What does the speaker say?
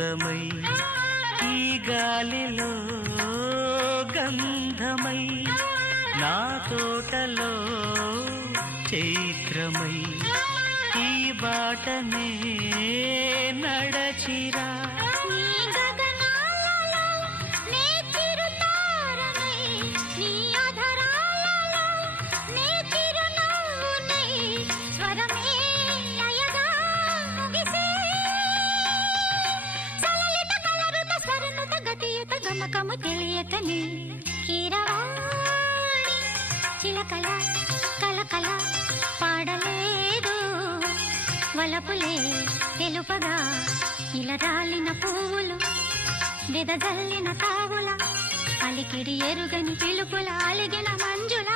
అందమై ఈ గాలిలో గంధమై నా తోటలో చైత్రమై ఈ బాటనే నడచిరా గమకము తెలియకని కీరవాణి చిలకల కలకల పాడలేదు వలపులే తెలుపగా ఇలా రాలిన పువ్వులు వెదజల్లిన తావుల అలికిడి ఎరుగని పిలుపుల అలిగిన మంజుల